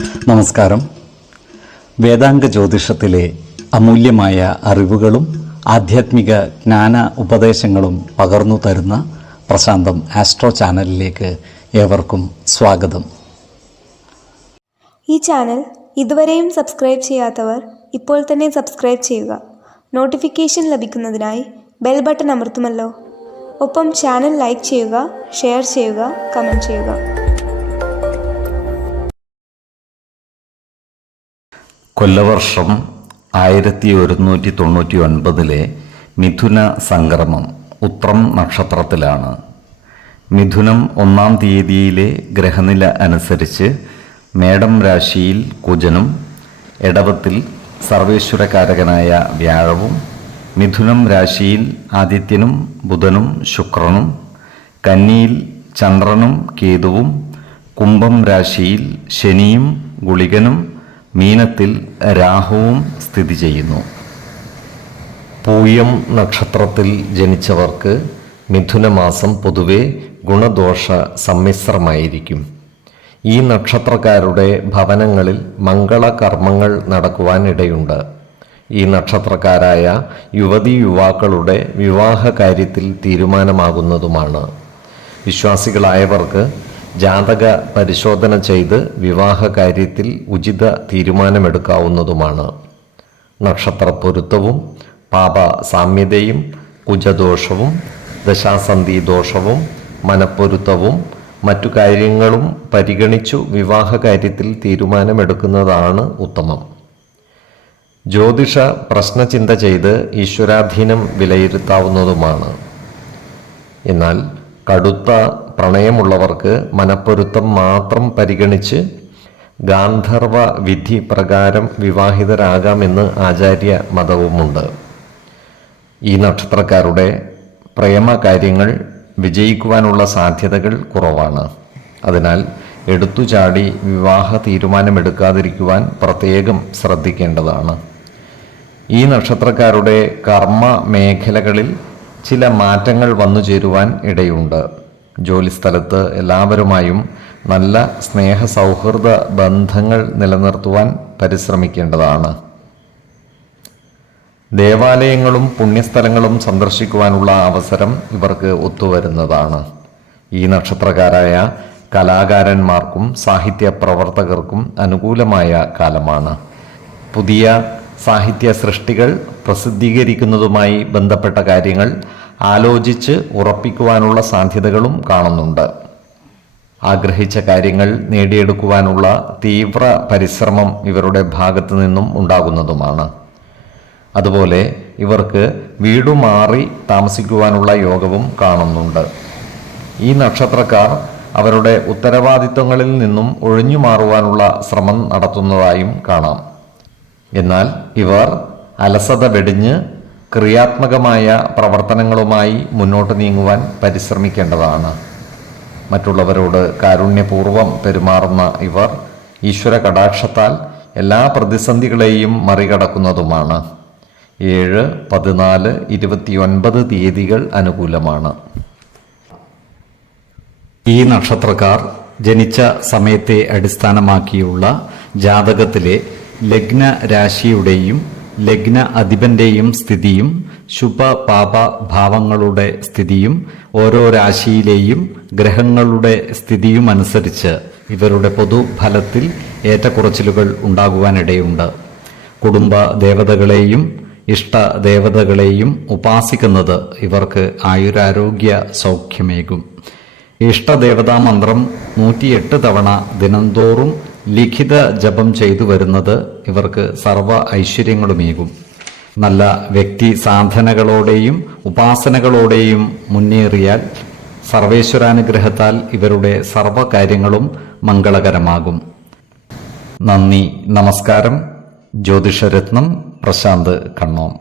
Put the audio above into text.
നമസ്കാരം. വേദാംഗ ജ്യോതിഷത്തിലെ അമൂല്യമായ അറിവുകളും ആധ്യാത്മിക ജ്ഞാന ഉപദേശങ്ങളും പകർന്നു തരുന്ന പ്രശാന്തം ആസ്ട്രോ ചാനലിലേക്ക് ഏവർക്കും സ്വാഗതം. ഈ ചാനൽ ഇതുവരെയും സബ്സ്ക്രൈബ് ചെയ്യാത്തവർ ഇപ്പോൾ തന്നെ സബ്സ്ക്രൈബ് ചെയ്യുക. നോട്ടിഫിക്കേഷൻ ലഭിക്കുന്നതിനായി ബെൽ ബട്ടൺ അമർത്തുമല്ലോ. ഒപ്പം ചാനൽ ലൈക്ക് ചെയ്യുക, ഷെയർ ചെയ്യുക, കമൻറ്റ് ചെയ്യുക. കൊല്ലവർഷം 1199 മിഥുന സംക്രമം ഉത്രം നക്ഷത്രത്തിലാണ്. മിഥുനം 1-ാം തീയതിയിലെ ഗ്രഹനില അനുസരിച്ച് മേടം രാശിയിൽ കുജനും, എടവത്തിൽ സർവേശ്വരകാരകനായ വ്യാഴവും, മിഥുനം രാശിയിൽ ആദിത്യനും ബുധനും ശുക്രനും, കന്നിയിൽ ചന്ദ്രനും കേതുവും, കുംഭം രാശിയിൽ ശനിയും ഗുളികനും, മീനത്തിൽ രാഹുവും സ്ഥിതി ചെയ്യുന്നു. പൂയം നക്ഷത്രത്തിൽ ജനിച്ചവർക്ക് മിഥുനമാസം പൊതുവെ ഗുണദോഷ സമ്മിശ്രമായിരിക്കും. ഈ നക്ഷത്രക്കാരുടെ ഭവനങ്ങളിൽ മംഗളകർമ്മങ്ങൾ നടക്കുവാൻ ഇടയുണ്ട്. ഈ നക്ഷത്രക്കാരായ യുവതീ യുവാക്കളുടെ വിവാഹ കാര്യത്തിൽ തീരുമാനമാകുന്നതുമാണ്. വിശ്വാസികളായവർക്ക് ജാതക പരിശോധന ചെയ്ത് വിവാഹ കാര്യത്തിൽ ഉചിത തീരുമാനമെടുക്കാവുന്നതുമാണ്. നക്ഷത്രപ്പൊരുത്തവും പാപ സാമ്യതയും കുജദോഷവും ദശാസന്ധി ദോഷവും മനപ്പൊരുത്തവും മറ്റു കാര്യങ്ങളും പരിഗണിച്ചു വിവാഹ കാര്യത്തിൽ തീരുമാനമെടുക്കുന്നതാണ് ഉത്തമം. ജ്യോതിഷ പ്രശ്നചിന്ത ചെയ്ത് ഈശ്വരാധീനം വിലയിരുത്താവുന്നതുമാണ്. എന്നാൽ കടുത്ത പ്രണയമുള്ളവർക്ക് മനപ്പൊരുത്തം മാത്രം പരിഗണിച്ച് ഗാന്ധർവ വിധി പ്രകാരം വിവാഹിതരാകാമെന്ന് ആചാര്യ മതവുമുണ്ട്. ഈ നക്ഷത്രക്കാരുടെ പ്രേമകാര്യങ്ങൾ വിജയിക്കുവാനുള്ള സാധ്യതകൾ കുറവാണ്. അതിനാൽ എടുത്തുചാടി വിവാഹ തീരുമാനമെടുക്കാതിരിക്കുവാൻ പ്രത്യേകം ശ്രദ്ധിക്കേണ്ടതാണ്. ഈ നക്ഷത്രക്കാരുടെ കർമ്മ മേഖലകളിൽ ചില മാറ്റങ്ങൾ വന്നു ചേരുവാൻ ഇടയുണ്ട്. ജോലിസ്ഥലത്ത് എല്ലാവരുമായും നല്ല സ്നേഹ സൗഹൃദ ബന്ധങ്ങൾ നിലനിർത്തുവാൻ പരിശ്രമിക്കേണ്ടതാണ്. ദേവാലയങ്ങളും പുണ്യസ്ഥലങ്ങളും സന്ദർശിക്കുവാനുള്ള അവസരം ഇവർക്ക് ഒത്തുവരുന്നതാണ്. ഈ നക്ഷത്രക്കാരായ കലാകാരന്മാർക്കും സാഹിത്യ പ്രവർത്തകർക്കും അനുകൂലമായ കാലമാണ്. പുതിയ സാഹിത്യ സൃഷ്ടികൾ പ്രസിദ്ധീകരിക്കുന്നതുമായി ബന്ധപ്പെട്ട കാര്യങ്ങൾ ആലോചിച്ച് ഉറപ്പിക്കുവാനുള്ള സാധ്യതകളും കാണുന്നുണ്ട്. ആഗ്രഹിച്ച കാര്യങ്ങൾ നേടിയെടുക്കുവാനുള്ള തീവ്ര പരിശ്രമം ഇവരുടെ ഭാഗത്തു നിന്നും ഉണ്ടാകുന്നതുമാണ്. അതുപോലെ ഇവർക്ക് വീടുമാറി താമസിക്കുവാനുള്ള യോഗവും കാണുന്നുണ്ട്. ഈ നക്ഷത്രക്കാർ അവരുടെ ഉത്തരവാദിത്വങ്ങളിൽ നിന്നും ഒഴിഞ്ഞു മാറുവാനുള്ള ശ്രമം നടത്തുന്നതായും കാണാം. എന്നാൽ ഇവർ അലസത വെടിഞ്ഞ് ക്രിയാത്മകമായ പ്രവർത്തനങ്ങളുമായി മുന്നോട്ട് നീങ്ങുവാൻ പരിശ്രമിക്കേണ്ടതാണ്. മറ്റുള്ളവരോട് കാരുണ്യപൂർവ്വം പെരുമാറുന്ന ഇവർ ഈശ്വര കടാക്ഷത്താൽ എല്ലാ പ്രതിസന്ധികളെയും മറികടക്കുന്നതുമാണ്. 7, 14, 29 തീയതികൾ അനുകൂലമാണ്. ഈ നക്ഷത്രക്കാർ ജനിച്ച സമയത്തെ അടിസ്ഥാനമാക്കിയുള്ള ജാതകത്തിലെ ലഗ്ന രാശിയുടെയും ലഗ്ന അധിപന്റെയും സ്ഥിതിയും ശുഭ പാപ ഭാവങ്ങളുടെ സ്ഥിതിയും ഓരോ രാശിയിലെയും ഗ്രഹങ്ങളുടെ സ്ഥിതിയും അനുസരിച്ച് ഇവരുടെ പൊതുഫലത്തിൽ ഏറ്റക്കുറച്ചിലുകൾ ഉണ്ടാകുവാനിടയുണ്ട്. കുടുംബ ദേവതകളെയും ഇഷ്ട ദേവതകളെയും ഉപാസിക്കുന്നത് ഇവർക്ക് ആയുരാരോഗ്യ സൗഖ്യമേകും. ഇഷ്ടദേവതാ മന്ത്രം 108 തവണ ദിനംതോറും ലിഖിത ജപം ചെയ്തു വരുന്നത് ഇവർക്ക് സർവ ഐശ്വര്യങ്ങളുമേകും. നല്ല വ്യക്തി സാധനകളോടെയും ഉപാസനകളോടെയും മുന്നേറിയാൽ സർവേശ്വരാനുഗ്രഹത്താൽ ഇവരുടെ സർവകാര്യങ്ങളും മംഗളകരമാകും. നന്ദി, നമസ്കാരം. ജ്യോതിഷരത്നം പ്രശാന്ത് കണ്ണോം.